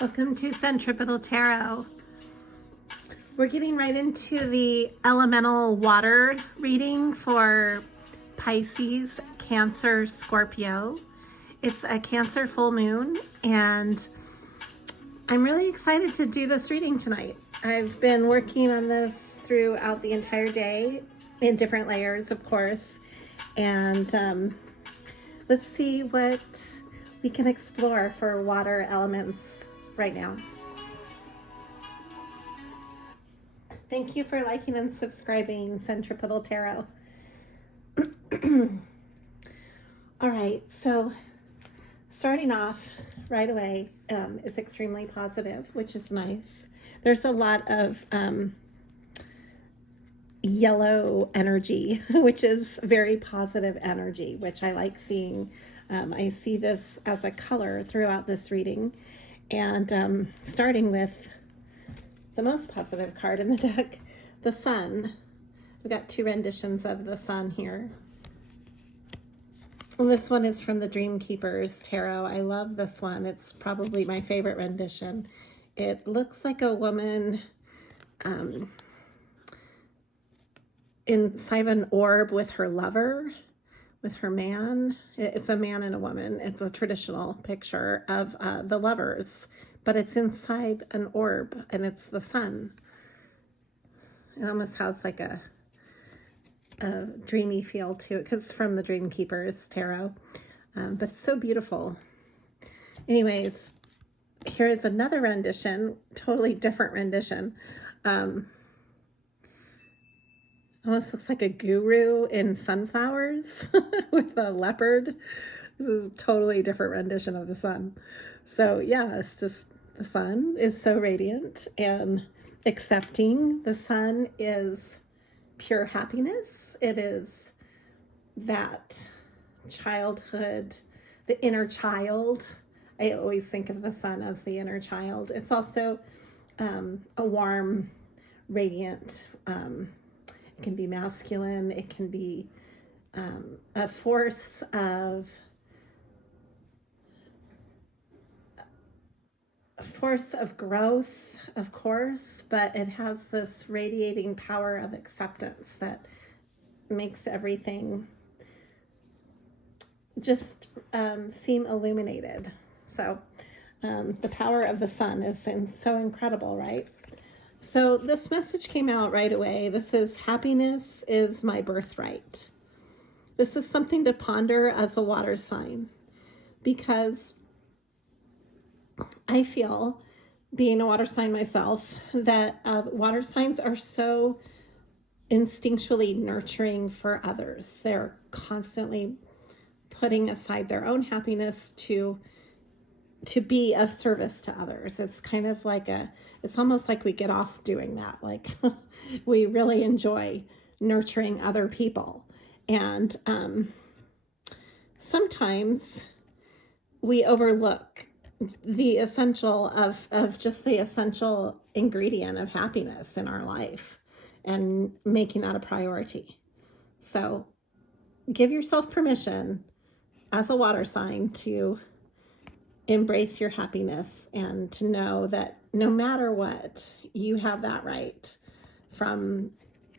Welcome to Centripetal Tarot. We're getting right into the elemental water reading for Pisces, Cancer, Scorpio. It's a Cancer full moon, and I'm really excited to do this reading tonight. I've been working on this throughout the entire day in different layers, of course, and let's see what we can explore for water elements right now. Thank you for liking and subscribing, Centripetal Tarot. All right, so starting off right away is extremely positive, which is nice. There's a lot of yellow energy, which is very positive energy, which I like seeing. I see this as a color throughout this reading. And starting with the most positive card in the deck, the Sun. We've got two renditions of the Sun here. And this one is from the Dream Keepers Tarot. I love this one. It's probably my favorite rendition. It looks like a woman inside of an orb with her lover, with her man. It's a man and a woman. It's a traditional picture of the lovers, but it's inside an orb, and it's the sun. It almost has like a dreamy feel to it because it's from the Dream Keepers Tarot, but it's so beautiful. Anyways, here is another rendition, totally different rendition. Almost looks like a guru in sunflowers with a leopard. This is a totally different rendition of the sun. So yeah, it's just the sun is so radiant and accepting. The sun is pure happiness. It is that childhood, the inner child. I always think of the sun as the inner child. It's also a warm, radiant, it can be masculine. It can be a force of growth, of course, but it has this radiating power of acceptance that makes everything just seem illuminated. So the power of the sun is so incredible, right? So this message came out right away. This is happiness is my birthright. This is something to ponder as a water sign, because I feel, being a water sign myself, that water signs are so instinctually nurturing for others. They're constantly putting aside their own happiness to be of service to others. It's kind of like it's almost like we get off doing that. Like we really enjoy nurturing other people. And sometimes we overlook the essential of just the essential ingredient of happiness in our life and making that a priority. So give yourself permission as a water sign to embrace your happiness and to know that no matter what, you have that right from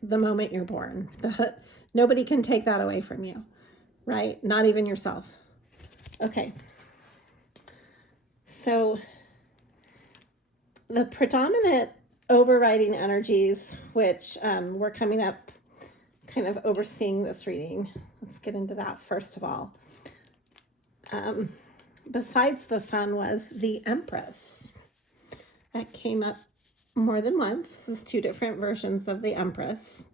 the moment you're born. That nobody can take that away from you, right? Not even yourself. Okay. So the predominant overriding energies, which we're coming up kind of overseeing this reading. Let's get into that first of all. Besides the sun was the Empress. That came up more than once. This is two different versions of the Empress.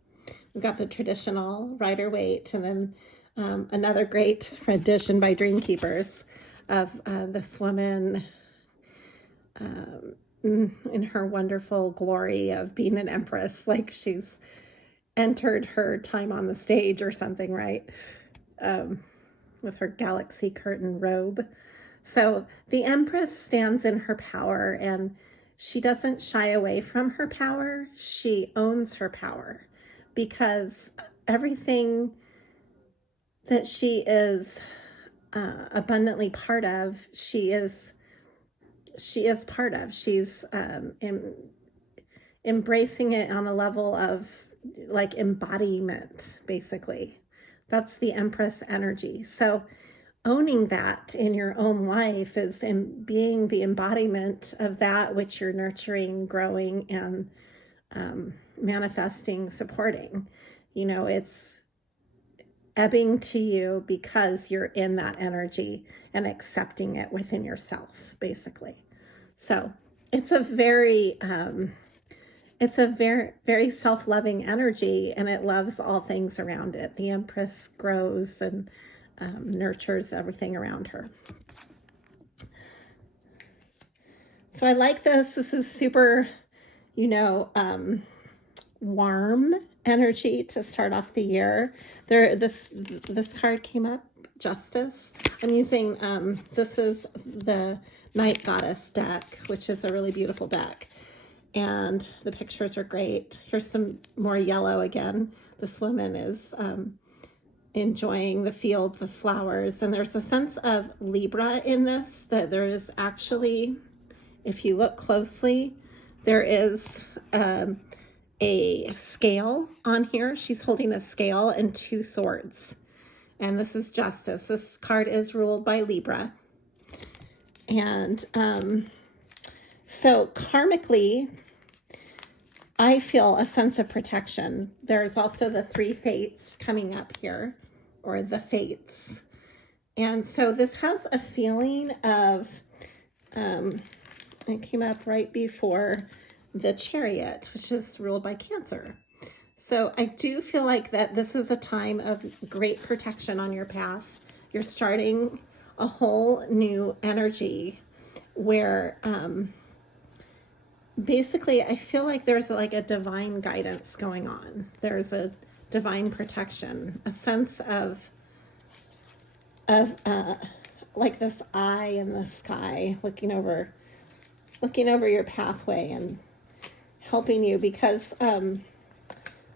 We've got the traditional Ryder-Waite, and then another great rendition by Dream Keepers of this woman in her wonderful glory of being an empress, like she's entered her time on the stage or something, right? With her galaxy curtain robe. So the Empress stands in her power, and she doesn't shy away from her power. She owns her power, because everything that she is abundantly part of, she is she is part of. She's embracing it on a level of like embodiment, basically. That's the Empress energy. So owning that in your own life is in being the embodiment of that which you're nurturing, growing, and manifesting, supporting. You know, it's ebbing to you because you're in that energy and accepting it within yourself, basically. So it's a very very self-loving energy, and it loves all things around it. The Empress grows and nurtures everything around her. So I like this. This is super, you know, warm energy to start off the year. This card came up, Justice. I'm using, this is the Night Goddess deck, which is a really beautiful deck. And the pictures are great. Here's some more yellow again. This woman is enjoying the fields of flowers. And there's a sense of Libra in this, that there is actually, if you look closely, there is a scale on here. She's holding a scale and two swords. And this is Justice. This card is ruled by Libra. And so karmically, I feel a sense of protection. There's also the three fates coming up here, or the fates. And so this has a feeling of, it came up right before the Chariot, which is ruled by Cancer. So I do feel like that this is a time of great protection on your path. You're starting a whole new energy where basically I feel like there's like a divine guidance going on. There's a divine protection, a sense of like this eye in the sky looking over your pathway and helping you, because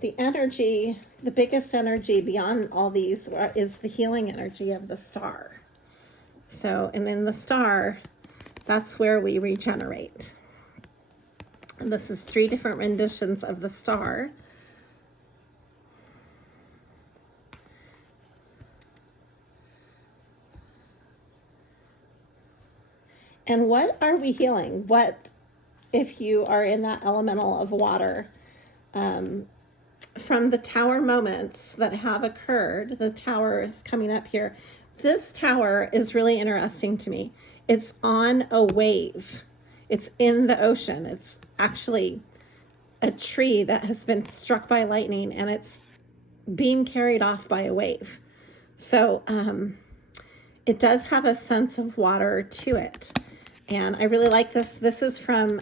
the energy, the biggest energy beyond all these is the healing energy of the star. So, and in the star, that's where we regenerate. And this is 3 different renditions of the star. And what are we healing? What, if you are in that elemental of water, from the tower moments that have occurred, the tower is coming up here. This tower is really interesting to me. It's on a wave. It's in the ocean. It's actually a tree that has been struck by lightning, and it's being carried off by a wave. So it does have a sense of water to it. And I really like this. This is from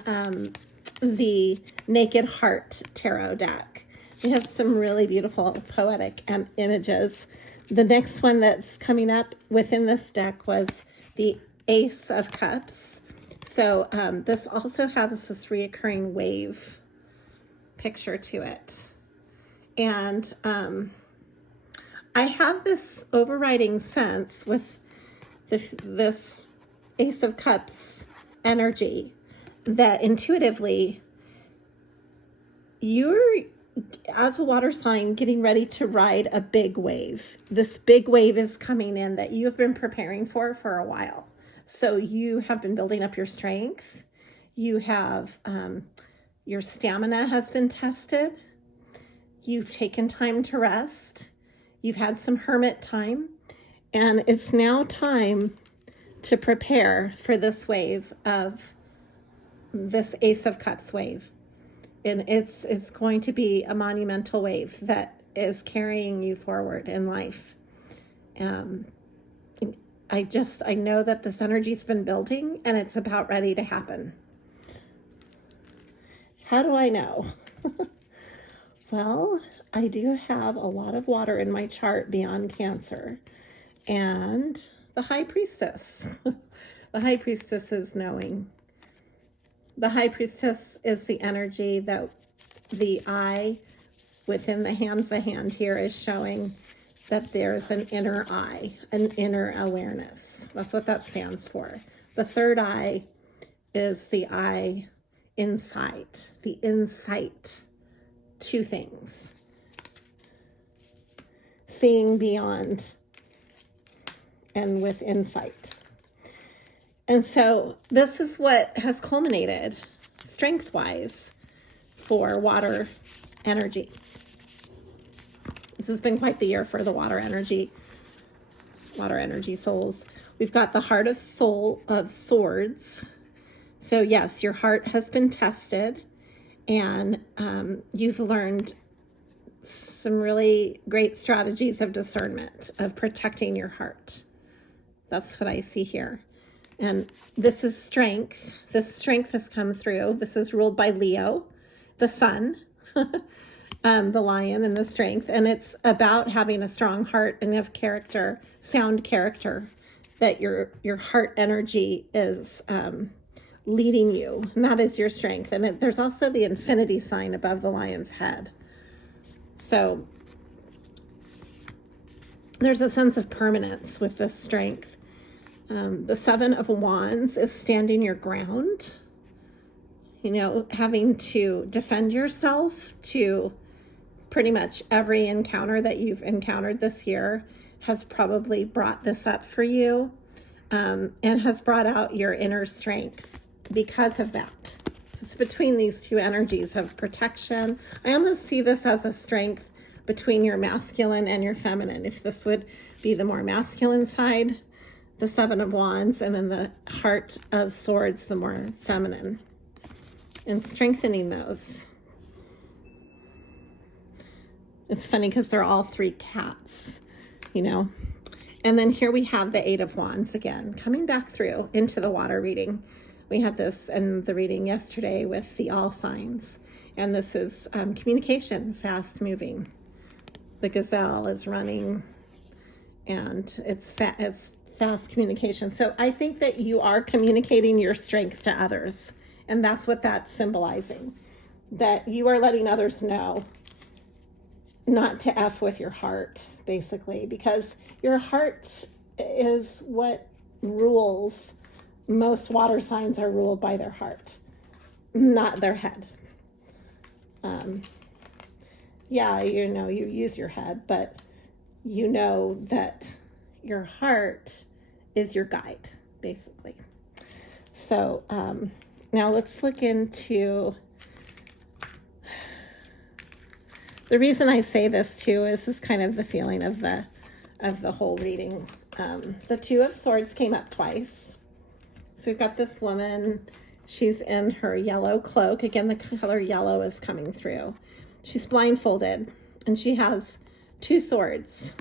the Naked Heart Tarot deck. We have some really beautiful poetic images. The next one that's coming up within this deck was the Ace of Cups. So this also has this reoccurring wave picture to it. And I have this overriding sense with this Ace of Cups energy that intuitively you're, as a water sign, getting ready to ride a big wave. This big wave is coming in that you have been preparing for a while. So you have been building up your strength. You have, your stamina has been tested. You've taken time to rest. You've had some hermit time. And it's now time to prepare for this wave of this Ace of Cups wave. And it's going to be a monumental wave that is carrying you forward in life. I know that this energy's been building and it's about ready to happen. How do I know? Well, I do have a lot of water in my chart beyond Cancer. And the High Priestess. The High Priestess is knowing. The High Priestess is the energy that the eye within the Hamza hand here is showing that there's an inner eye, an inner awareness. That's what that stands for. The third eye is the eye insight, the insight to things, seeing beyond and with insight. And so this is what has culminated strength-wise for water energy. This has been quite the year for the water energy souls. We've got the heart of swords. So yes, your heart has been tested, and you've learned some really great strategies of discernment, of protecting your heart. That's what I see here. And this is strength. This strength has come through. This is ruled by Leo, the sun, the lion, and the strength. And it's about having a strong heart and of character, sound character, that your heart energy is leading you. And that is your strength. And there's also the infinity sign above the lion's head. So there's a sense of permanence with this strength. The Seven of Wands is standing your ground, having to defend yourself to pretty much every encounter that you've encountered this year has probably brought this up for you, and has brought out your inner strength because of that. So it's between these two energies of protection. I almost see this as a strength between your masculine and your feminine. If this would be the more masculine side, the Seven of Wands, and then the heart of swords, the more feminine, and strengthening those. It's funny because they're all three cats, And then here we have the Eight of Wands again, coming back through into the water reading. We had this in the reading yesterday with the all signs. And this is communication, fast moving. The gazelle is running, and it's fast communication. So I think that you are communicating your strength to others. And that's what that's symbolizing. That you are letting others know not to F with your heart, basically, because your heart is what rules. Most water signs are ruled by their heart, not their head. You use your head, but you know that your heart is your guide, basically. So now let's look into the reason I say this too is kind of the feeling of the whole reading. The Two of Swords came up twice. So we've got this woman. She's in her yellow cloak. Again, the color yellow is coming through. She's blindfolded, and she has two swords.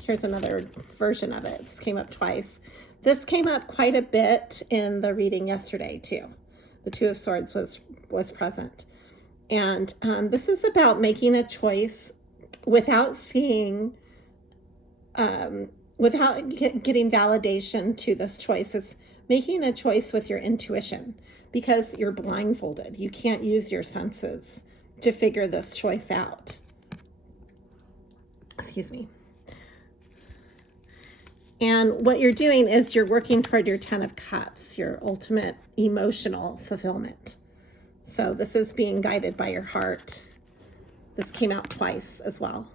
Here's another version of it. This came up twice. This came up quite a bit in the reading yesterday too. The Two of Swords was present. And this is about making a choice without seeing, without getting validation to this choice. It's making a choice with your intuition, because you're blindfolded. You can't use your senses to figure this choice out. Excuse me. And what you're doing is you're working toward your 10 of Cups, your ultimate emotional fulfillment. So this is being guided by your heart. This came out twice as well.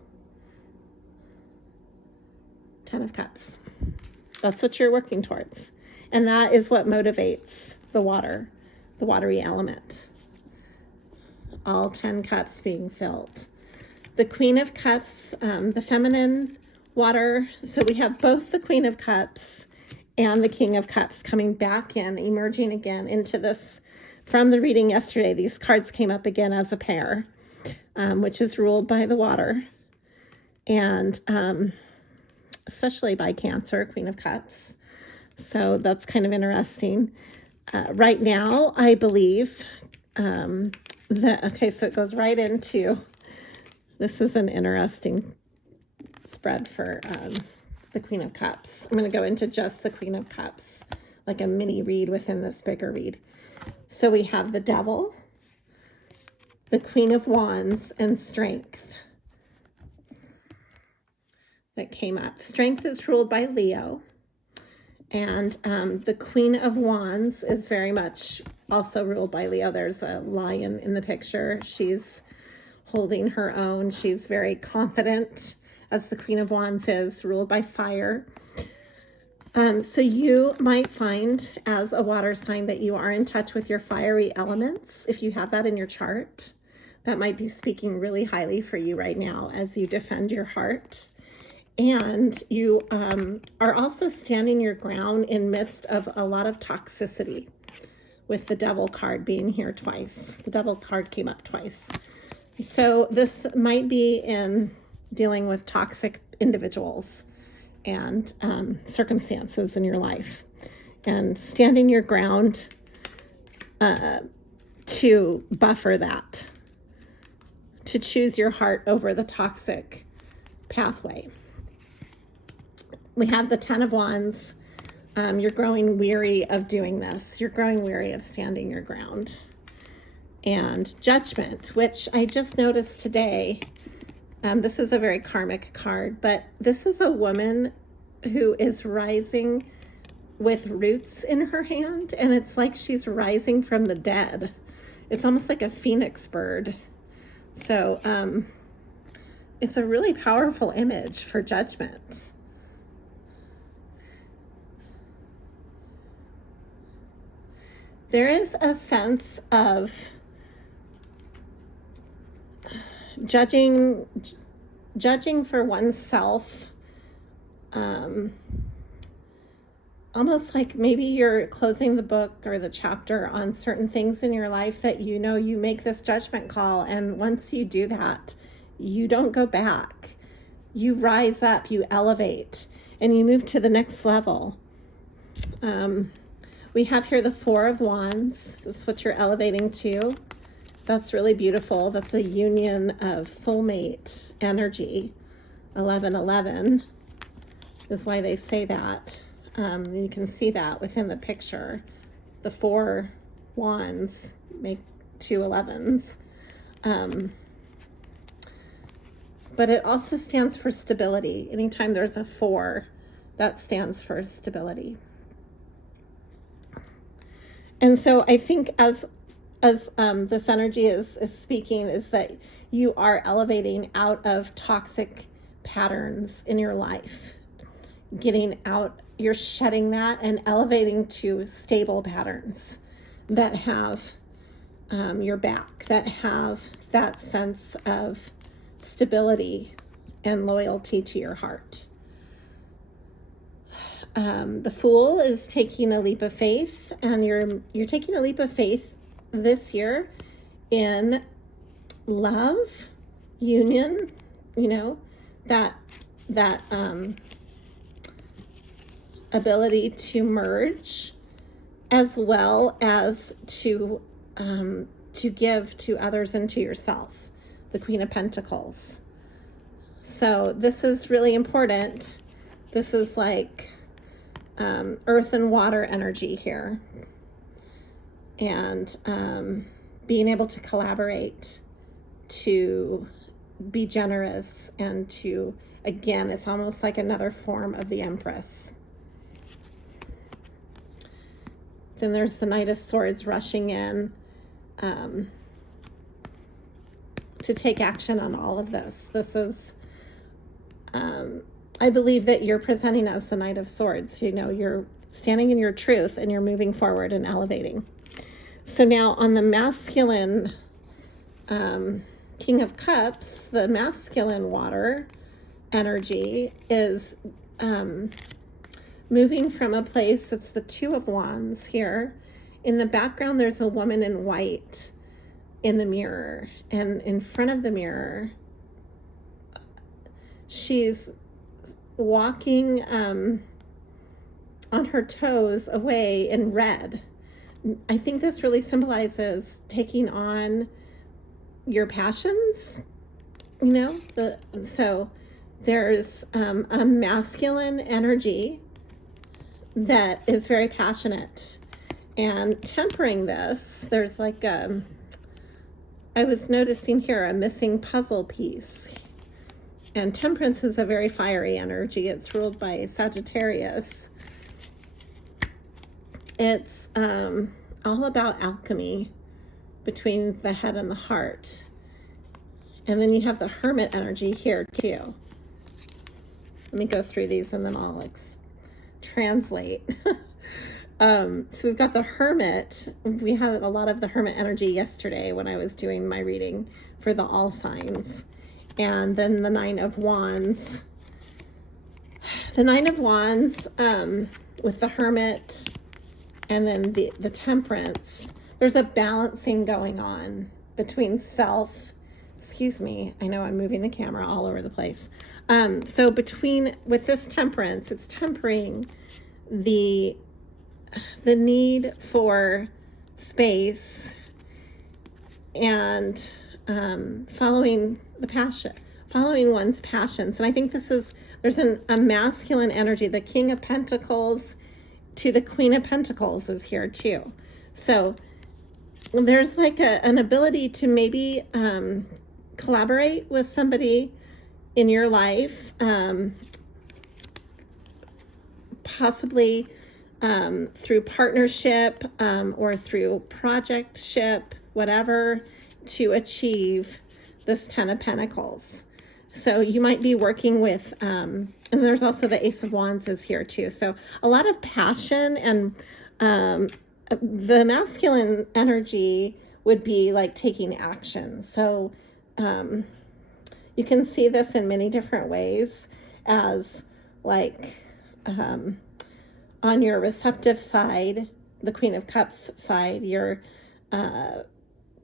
10 of Cups. That's what you're working towards. And that is what motivates the watery element. All 10 cups being filled. The Queen of Cups, the feminine water. So we have both the Queen of Cups and the King of Cups coming back in, emerging again into this. From the reading yesterday, these cards came up again as a pair, which is ruled by the water, and especially by Cancer, Queen of Cups. So that's kind of interesting. Right now, I believe so it goes right into, this is an interesting spread for the Queen of Cups. I'm going to go into just the Queen of Cups, like a mini read within this bigger read. So we have the Devil, the Queen of Wands, and Strength that came up. Strength is ruled by Leo, And the Queen of Wands is very much also ruled by Leo. There's a lion in the picture. She's holding her own. She's very confident, as the Queen of Wands is, ruled by fire. So you might find as a water sign that you are in touch with your fiery elements. If you have that in your chart, that might be speaking really highly for you right now as you defend your heart. And you are also standing your ground in midst of a lot of toxicity, with the Devil card being here twice. The Devil card came up twice. So this might be in dealing with toxic individuals and circumstances in your life, and standing your ground to buffer that, to choose your heart over the toxic pathway. We have the Ten of Wands. You're growing weary of doing this. You're growing weary of standing your ground. And Judgment, which I just noticed today. This is a very karmic card, but this is a woman who is rising with roots in her hand, and it's like she's rising from the dead. It's almost like a phoenix bird. So it's a really powerful image for Judgment. There is a sense of judging for oneself, almost like maybe you're closing the book or the chapter on certain things in your life that you know you make this judgment call, and once you do that, you don't go back. You rise up, you elevate, and you move to the next level. We have here the Four of Wands. This is what you're elevating to. That's really beautiful. That's a union of soulmate energy. 1111 is why they say that. You can see that within the picture. The four wands make two 11s. But it also stands for stability. Anytime there's a four, that stands for stability. And so I think as this energy is speaking, is that you are elevating out of toxic patterns in your life, getting out, you're shedding that and elevating to stable patterns that have your back, that have that sense of stability and loyalty to your heart. The Fool is taking a leap of faith, and you're taking a leap of faith this year in love, union, you know, that ability to merge, as well as to give to others and to yourself, the Queen of Pentacles. So this is really important. This is like earth and water energy here, and being able to collaborate, to be generous, and to, again, it's almost like another form of the Empress. Then there's the Knight of Swords rushing in to take action on all of this. This is I believe that you're presenting as the Knight of Swords. You know, you're standing in your truth and you're moving forward and elevating. So now on the masculine King of Cups, the masculine water energy is moving from a place, it's the Two of Wands here. In the background, there's a woman in white in the mirror. And in front of the mirror, she's walking on her toes away in red. I think this really symbolizes taking on your passions, you know. So there's a masculine energy that is very passionate, and tempering this, there's like I was noticing here a missing puzzle piece. And Temperance is a very fiery energy. It's ruled by Sagittarius. it's all about alchemy between the head and the heart. And then you have the Hermit energy here too. Let me go through these and then I'll translate. So we've got the Hermit. We had a lot of the Hermit energy yesterday when I was doing my reading for the all signs. And then the Nine of Wands. The Nine of Wands with the Hermit and then the Temperance. There's a balancing going on between self. Excuse me, I know I'm moving the camera all over the place. So with this Temperance, it's tempering the need for space and following one's passions. And I think there's a masculine energy. The King of Pentacles to the Queen of Pentacles is here too. So there's like an ability to maybe collaborate with somebody in your life, possibly through partnership or through projectship, whatever, to achieve this Ten of Pentacles. So you might be working with, and there's also the Ace of Wands is here too. So a lot of passion, and the masculine energy would be like taking action. So you can see this in many different ways, as like on your receptive side, the Queen of Cups side, you're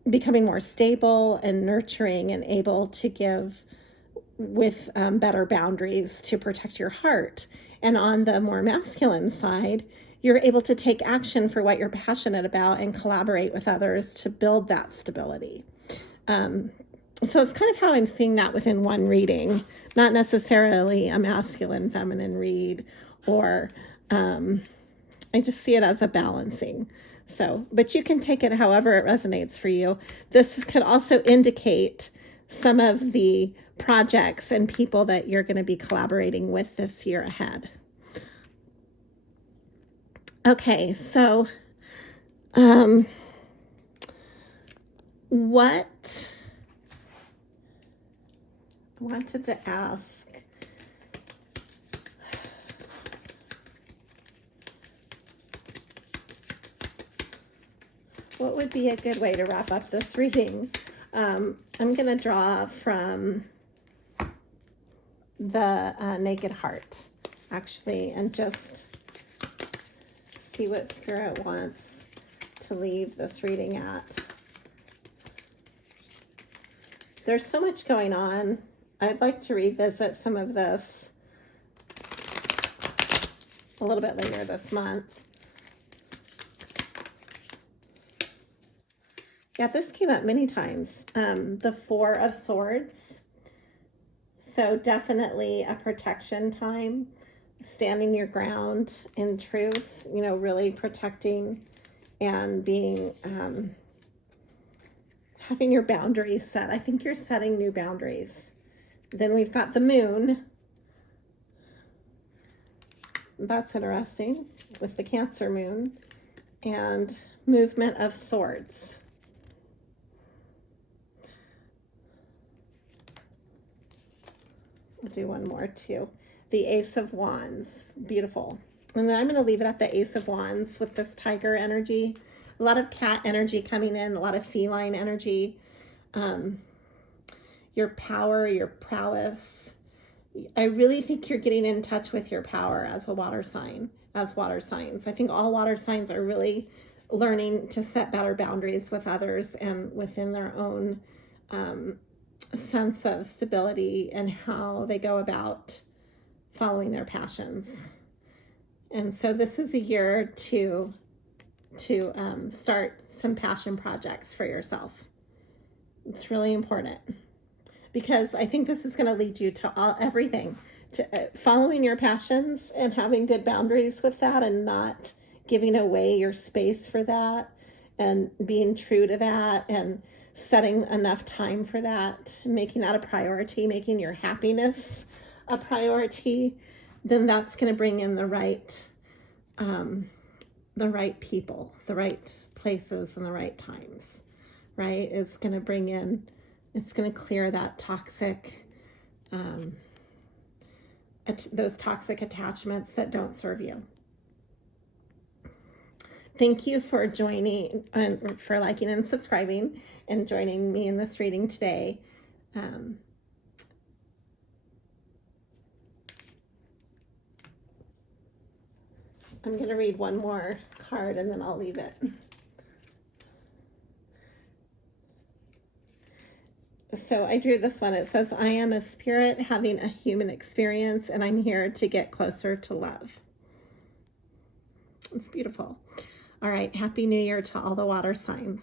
becoming more stable and nurturing and able to give with better boundaries to protect your heart. And on the more masculine side, you're able to take action for what you're passionate about and collaborate with others to build that stability. So it's kind of how I'm seeing that within one reading, not necessarily a masculine, feminine read, or I just see it as a balancing. So, but you can take it however it resonates for you. This could also indicate some of the projects and people that you're going to be collaborating with this year ahead. Okay, so what I wanted to ask, what would be a good way to wrap up this reading? I'm going to draw from the Naked Heart, actually, and just see what Spirit wants to leave this reading at. There's so much going on. I'd like to revisit some of this a little bit later this month. Yeah, this came up many times. The Four of Swords. So definitely a protection time, standing your ground in truth, you know, really protecting and being, having your boundaries set. I think you're setting new boundaries. Then we've got the Moon. That's interesting with the Cancer Moon. And Movement of Swords. I'll do one more too. The Ace of Wands. Beautiful. And then I'm going to leave it at the Ace of Wands with this tiger energy. A lot of cat energy coming in, a lot of feline energy. Your power, your prowess. I really think you're getting in touch with your power as a water sign, as water signs. I think all water signs are really learning to set better boundaries with others and within their own sense of stability and how they go about following their passions. And so this is a year to start some passion projects for yourself. It's really important, because I think this is going to lead you to everything, to following your passions and having good boundaries with that, and not giving away your space for that, and being true to that, and setting enough time for that, making that a priority, making your happiness a priority. Then that's going to bring in the right the right people, the right places, and the right times, right? It's going to bring in, it's going to clear that toxic, those toxic attachments that don't serve you. Thank you for joining and for liking and subscribing and joining me in this reading today. I'm going to read one more card and then I'll leave it. So I drew this one. It says, I am a spirit having a human experience and I'm here to get closer to love. It's beautiful. All right. Happy New Year to all the water signs.